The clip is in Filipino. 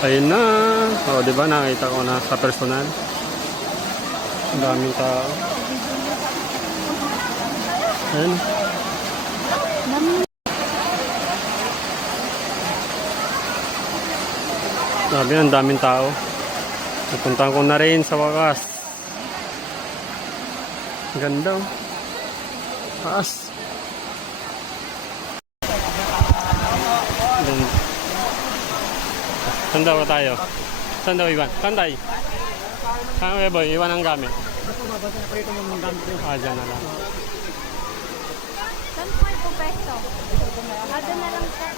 Ayun na. O, di ba? Nakita ko na sa personal. Ang daming tao. Ayun. Sabi, ang daming tao. Napuntahan ko na rin sa wakas. Ganda. Taas. Ganda. Saan daw tayo? Saan daw, Iwan? Saan tayo? Saan, boy? Iwan ang gamit. Dyan na lang. Saan po ito peso? Doon na lang sir.